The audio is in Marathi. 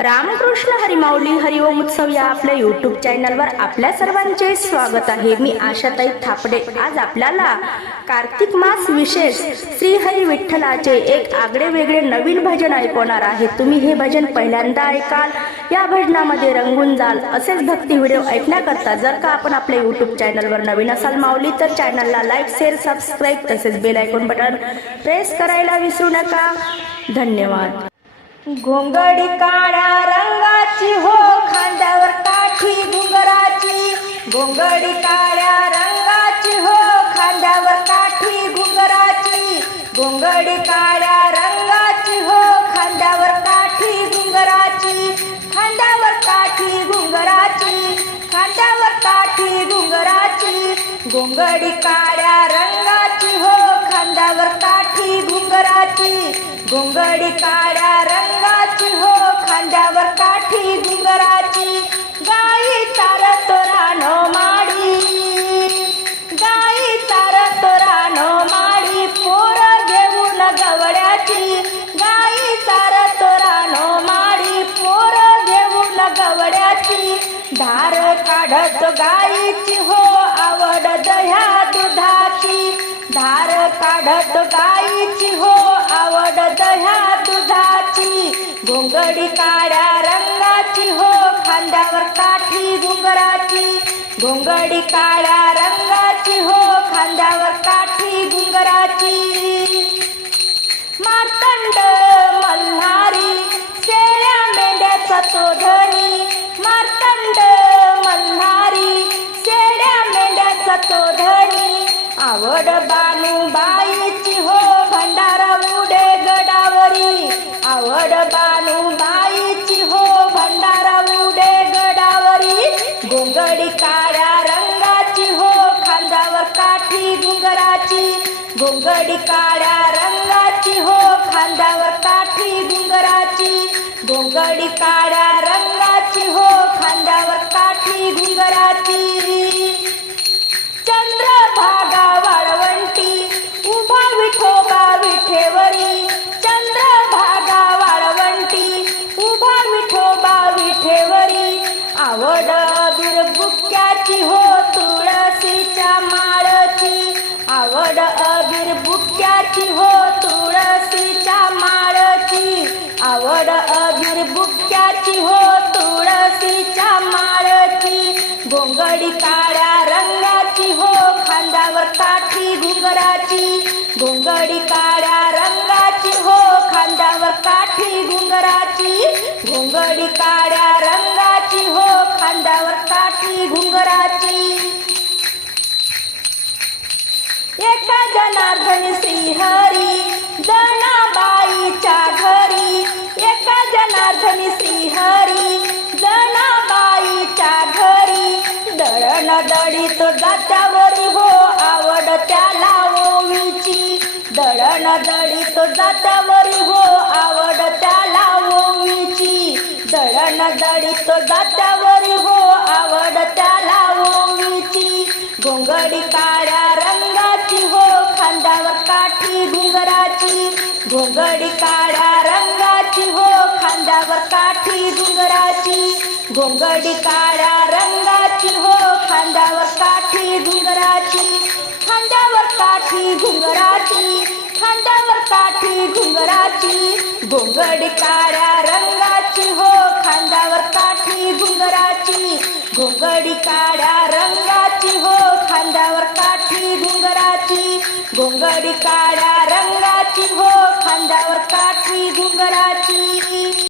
रामकृष्ण हरिमाऊली हरिओम उत्सव या आपल्या युट्यूब चॅनलवर आपल्या सर्वांचे स्वागत आहे. मी आशाताई थापडे. आज आपल्याला कार्तिक मास विशेष श्री हरी विठ्ठलाचे एक आगळे वेगळे नवीन भजन ऐकवणार आहे. तुम्ही हे भजन पहिल्यांदा ऐकाल या भजनामध्ये रंगून जाल असेच भक्ती व्हिडिओ ऐकण्याकरता जर का आपण आपल्या युट्यूब चॅनलवर नवीन असाल माऊली तर चॅनलला लाईक शेअर सबस्क्राईब तसेच बेल आयकॉन बटन प्रेस करायला विसरू नका. धन्यवाद. घोंगडी काळ्या रंगाची हो खांद्यावर काठी घुंगराची. घोंगडी काळ्या रंगाची हो खांद्यावर काठी घुंगराची. घोंगडी काळ्या रंगाची हो खांद्यावर काठी घुंगराची. खांद्यावर काठी घुंगराची खांद्यावर काठी घुंगराची. घोंगडी काळ्या रंगाची हो खांद्यावर काठी घुंगराची घोंगडी काळ्या रंगाची हो खांद्यावर काठी घुंगराची गाई चारत रानो माडी. गाई चारत रानो माडी पोर घेऊन गवड्याची. गाई चारत रानो माडी पोर घेऊन गवड्याची. धार काढत गाईची हो आवड दह्या दुधाची. धार काढत गाईची काठी घुंगराची घोंगडी काळ्या रंगाची हो खांद्यावर काठी घुंगराची. मार्तंड मल्हारी शेळ्या मेंढ्याचा तो धनी. मार्तंड मल्हारी शेळ्या मेंढ्याचा तो धनी. आवड बानू बाईची हो भंडारा उडे गडावरी. आवड बानू खांद्यावर काठी घुंगराची गोंगडी काळ्या रंगाची हो खांद्यावर काठी डुंगराची गोंगडी काळ्या रंगाची हो खांद्यावर काठी घुंगराची चंद्रभागा वाळवंटी उभा विठोबा विठेवरी चंद्रभागा वाळवंटी उभा विठोबा विठेवरी आवड आवड अबीर बुक्क्याची हो तुळशीच्या माळची. गोंगडी काळ्या रंगाची हो खांद्यावर काठी घुंगराची. गोंगडी काळ्या रंगाची हो खांद्यावर काठी घुंगराची. घोंगडी काळ्या रंगाची हो खांद्यावर काठी घुंगराची. एका जनार्दन श्रीहरी दळण दळीत जात्यावरी हो आवड त्याला ओवीची दळण दळीत जात्यावरी हो आवड त्याला ओवीची दळण दळीत जात्यावरी हो आवड त्याला ओवीची गोंगडी काळ्या रंगाची हो खांद्यावर काठी घुंगराची घोंगडी काळ्या कमरावर काठी डुंगराची घोंगडी काळ्या रंगाची हो. खांद्यावर काठी डुंगराची खांद्यावर काठी घुंगराची खांद्यावर काठी घुंगराची घोंगडी काळ्या रंगाची हो. खांद्यावर काठी घुंगराची घोंगडी काळ्या रंगाची हो. खांद्यावर काठी घुंगराची घोंगडी काळ्या रंगाची हो. खांद्यावर काठी घुंगराची